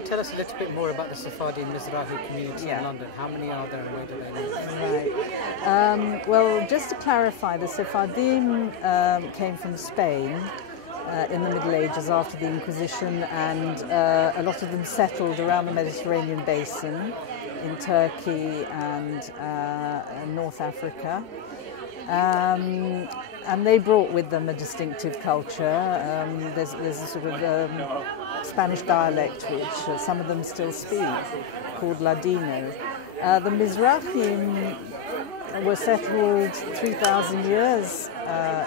you tell us a little bit more about the Sephardi and Mizrahi community in London? How many are there and where do they live? Right. Well, just to clarify, the Sephardim came from Spain in the Middle Ages after the Inquisition, and a lot of them settled around the Mediterranean basin in Turkey and North Africa. And they brought with them a distinctive culture. There's a sort of Spanish dialect which some of them still speak, called Ladino. The Mizrahim were settled 3,000 years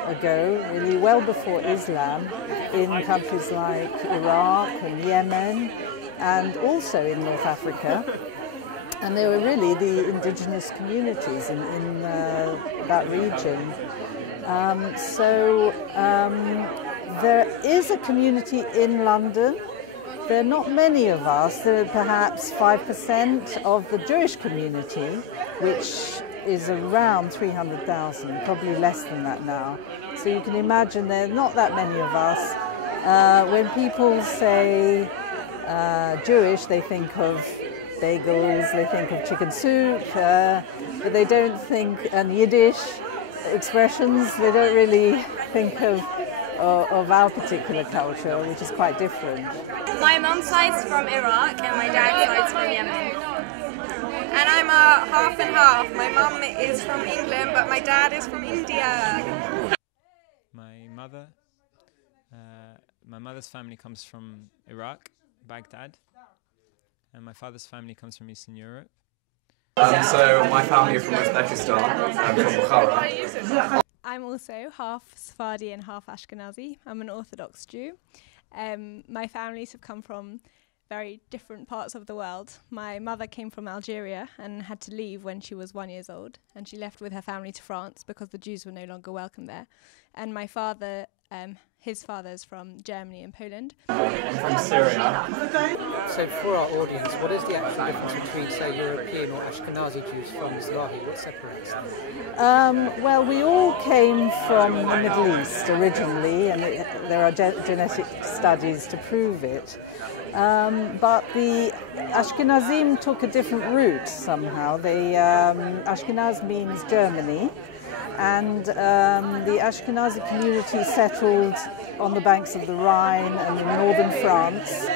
ago, really well before Islam, in countries like Iraq and Yemen, and also in North Africa. And they were really the indigenous communities in that region. There is a community in London. There are not many of us. There are perhaps 5% of the Jewish community, which is around 300,000, probably less than that now. So you can imagine there are not that many of us. When people say Jewish, they think of bagels, they think of chicken soup, but they don't think, and Yiddish expressions, they don't really think of our particular culture, which is quite different. My mum's side's from Iraq and my dad's side's from Yemen. And I'm a half and half. My mum is from England, but my dad is from India. My mother's family comes from Iraq, Baghdad, and my father's family comes from Eastern Europe. So my family are from Uzbekistan, I'm from Bukhara. I'm also half Sephardi and half Ashkenazi. I'm an Orthodox Jew. My families have come from very different parts of the world. My mother came from Algeria and had to leave when she was 1 year old, and she left with her family to France because the Jews were no longer welcome there. And my father, his father's from Germany and Poland. I'm from Syria. So for our audience, what is the actual difference between, say, European or Ashkenazi Jews from Mizrahi? What separates them? Well, we all came from the Middle East originally, and there are genetic studies to prove it. But the Ashkenazim took a different route somehow. Ashkenaz means Germany, and the Ashkenazi community settled on the banks of the Rhine and in northern France.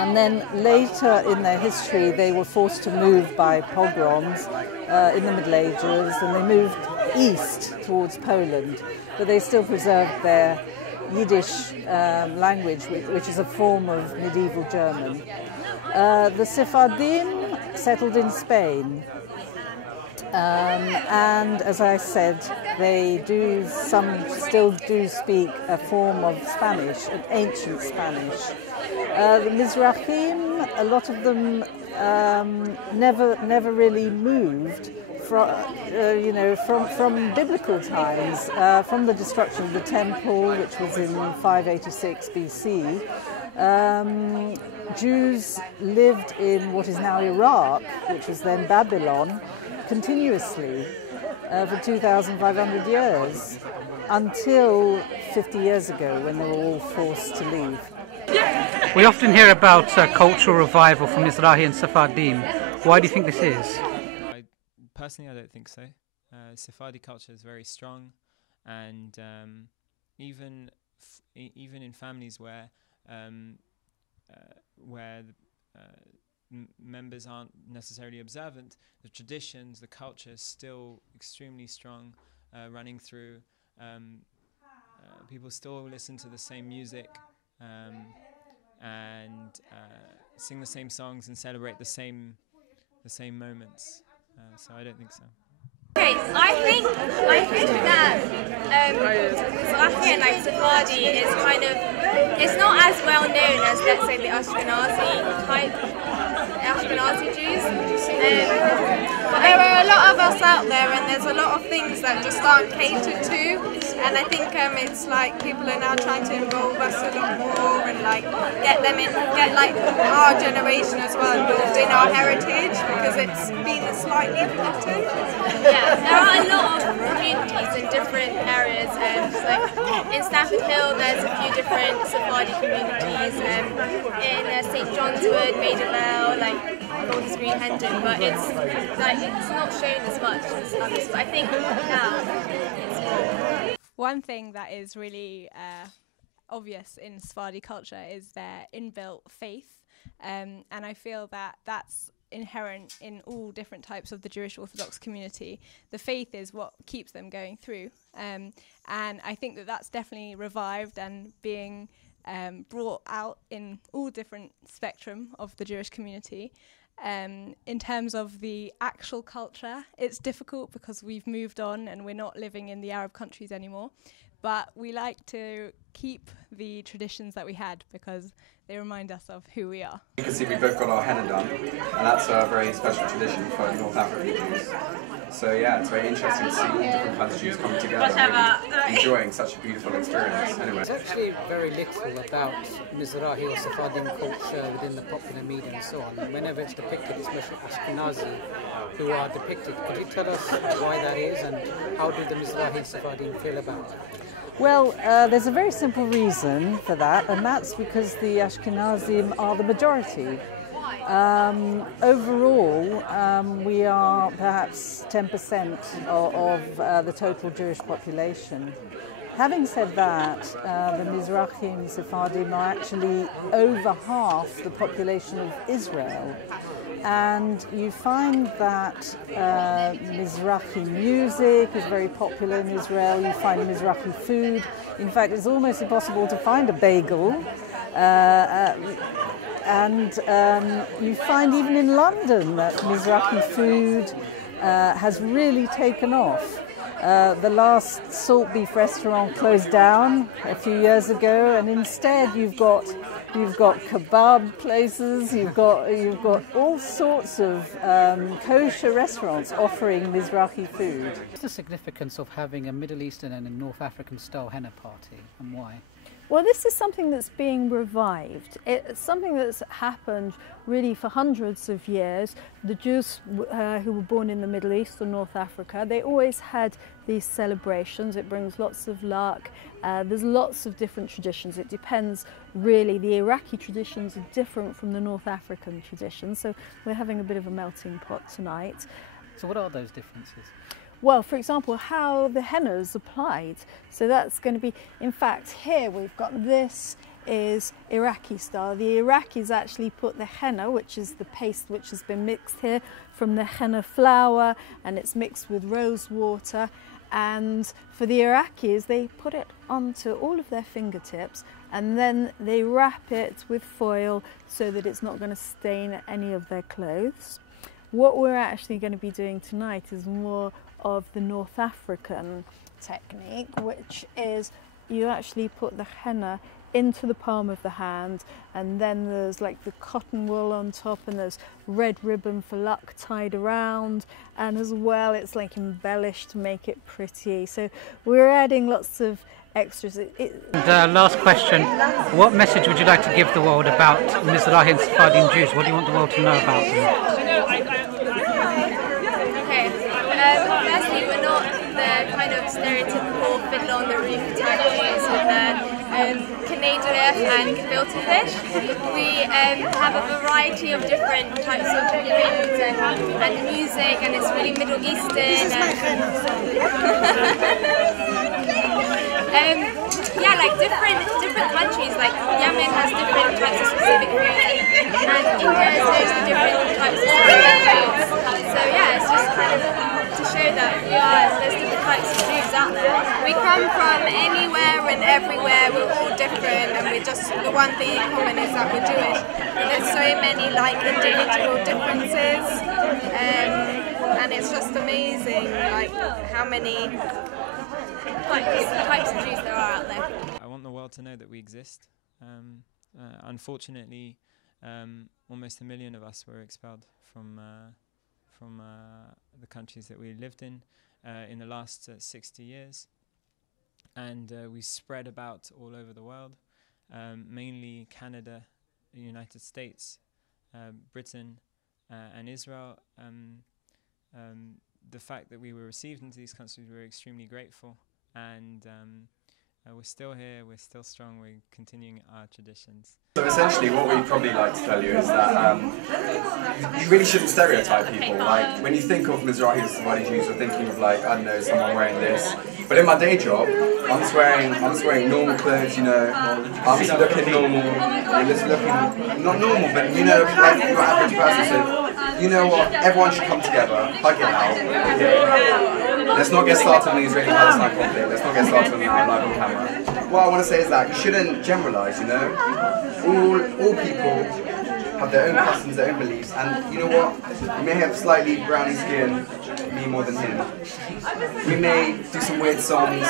And then later in their history, they were forced to move by pogroms in the Middle Ages, and they moved east towards Poland, but they still preserved their Yiddish language, which is a form of medieval German. The Sephardim settled in Spain, and as I said, some still do speak a form of Spanish, an ancient Spanish. The Mizrahim, a lot of them never really moved from biblical times, from the destruction of the temple, which was in 586 BC. Jews lived in what is now Iraq, which was then Babylon, continuously for 2,500 years, until 50 years ago when they were all forced to leave. We often hear about cultural revival from Mizrahi and Sephardim. Why do you think this is? Personally, I don't think so. Sephardi culture is very strong, and even in families where members aren't necessarily observant, the traditions, the culture is still extremely strong, running through. People still listen to the same music and sing the same songs and celebrate the same moments. So I don't think so. Okay, I think that Mizrahi and like Sephardi is kind of, it's not as well known as, let's say, the Ashkenazi Jews. But there are a lot of us out there, and there's a lot of things that just aren't catered to. and I think it's like people are now trying to involve us a lot more and like get like our generation as well involved in our heritage, because it's been slightly forgotten. Yeah, there are a lot of communities in different areas. Like in Stafford Hill, there's a few different Sephardi communities. In St John's Wood, Maida Vale, like Golders Green, Hendon, but it's not shown as much as others. But I think now it's more. One thing that is really obvious in Sephardi culture is their inbuilt faith, and I feel that that's inherent in all different types of the Jewish Orthodox community. The faith is what keeps them going through, and I think that that's definitely revived and being brought out in all different spectrum of the Jewish community. In terms of the actual culture, it's difficult because we've moved on and we're not living in the Arab countries anymore, but we like to keep the traditions that we had because they remind us of who we are. You can see we both got our henna done, and that's a very special tradition for North African Jews. So yeah, it's very interesting to see different kinds of Jews coming together and enjoying such a beautiful experience. Anyway. There's actually very little about Mizrahi or Sephardim culture within the popular media and so on. Whenever it's depicted, especially Ashkenazi who are depicted. Could you tell us why that is and how do the Mizrahi and Sephardim feel about it? Well, there's a very simple reason for that, and that's because the Ashkenazim are the majority. Overall, we are perhaps 10% of the total Jewish population. Having said that, the Mizrahi Sephardim are actually over half the population of Israel. And you find that Mizrahi music is very popular in Israel. You find Mizrahi food. In fact, it's almost impossible to find a bagel. And you find even in London that Mizrahi food has really taken off. The last salt beef restaurant closed down a few years ago, and instead you've got kebab places, you've got all sorts of kosher revistments offering Mizrahi food. What's the significance of having a Middle Eastern and a North African style henna party, and why? Well, this is something that's being revived. It's something that's happened really for hundreds of years. The Jews who were born in the Middle East or North Africa, they always had these celebrations. It brings lots of luck. There's lots of different traditions. It depends really. The Iraqi traditions are different from the North African traditions. So we're having a bit of a melting pot tonight. So what are those differences? Well, for example, how the henna is applied. So that's going to be, in fact, here we've got this is Iraqi style. The Iraqis actually put the henna, which is the paste which has been mixed here from the henna flour, and it's mixed with rose water. And for the Iraqis, they put it onto all of their fingertips and then they wrap it with foil so that it's not going to stain any of their clothes. What we're actually going to be doing tonight is more of the North African technique, which is you actually put the henna into the palm of the hand, and then there's like the cotton wool on top, and there's red ribbon for luck tied around, and as well it's like embellished to make it pretty. So we're adding lots of extras. Last question, what message would you like to give the world about Mizrahi and Sephardim Jews? What do you want the world to know about them? Firstly, we're not the kind of stereotypical fiddle on the roof type Jews with the Canadian and gefilte fish. We have a variety of different types of foods and music, and it's really Middle Eastern. Yeah, like different countries, like Yemen has different types of specific foods, and India has different types of specific foods. So yeah, it's just kind of to show that there's different types of Jews out there. We come from anywhere and everywhere, we're all different, and we're just, the one thing in common is that we're Jewish. And there's so many like individual differences, and it's just amazing like how many types of Jews there are out there. I want the world to know that we exist. Unfortunately, almost 1 million of us were expelled from the countries that we lived in the last 60 years. and we spread about all over the world, mainly Canada, the United States, Britain, and Israel. The fact that we were received into these countries, we were extremely grateful, and we're still here, we're still strong, we're continuing our traditions. So essentially what we'd probably like to tell you is that you really shouldn't stereotype people. Like, when you think of Mizrahi or Sephardi Jews, you're thinking of, like, I don't know, someone wearing this. But in my day job, I'm just wearing normal clothes, you know, I'm just looking normal, I'm just looking, not normal, but you know, like your average person. So, you know what, everyone should come together, hug it out, okay? Let's not get started on the Israeli-Palestine conflict, let's not get started on live on camera. What I want to say is that you shouldn't generalise, you know? All people have their own customs, their own beliefs, and you know what? We may have slightly brownie skin, me more than him. We may do some weird songs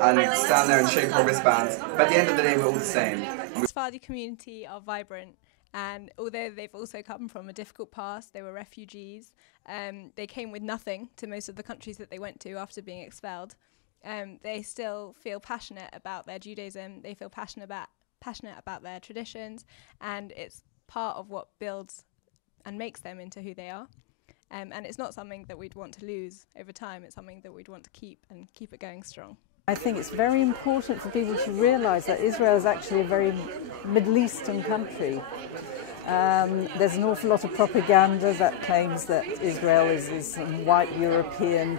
and stand there and shake our wristbands, but at the end of the day we're all the same. The Sephardi community are vibrant, and although they've also come from a difficult past, they were refugees, they came with nothing to most of the countries that they went to after being expelled. They still feel passionate about their Judaism, they feel passionate about their traditions, and it's part of what builds and makes them into who they are. And it's not something that we'd want to lose over time, it's something that we'd want to keep and keep it going strong. I think it's very important for people to realise that Israel is actually a very Middle Eastern country. There's an awful lot of propaganda that claims that Israel is this white European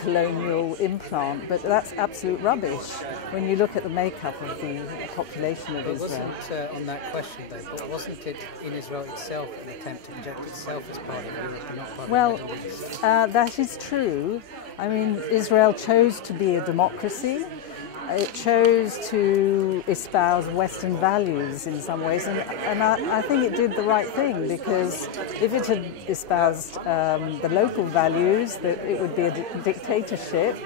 colonial implant, but that's absolute rubbish when you look at the makeup of the population of Israel. It wasn't on that question though, but wasn't it in Israel itself an attempt to project itself as part of Europe and not part Well, of the Middle East? that is true. I mean, Israel chose to be a democracy. It chose to espouse Western values in some ways, and I think it did the right thing, because if it had espoused the local values, that it would be a dictatorship.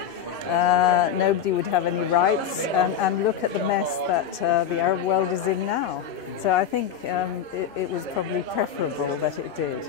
Nobody would have any rights, and look at the mess that the Arab world is in now. So I think it was probably preferable that it did.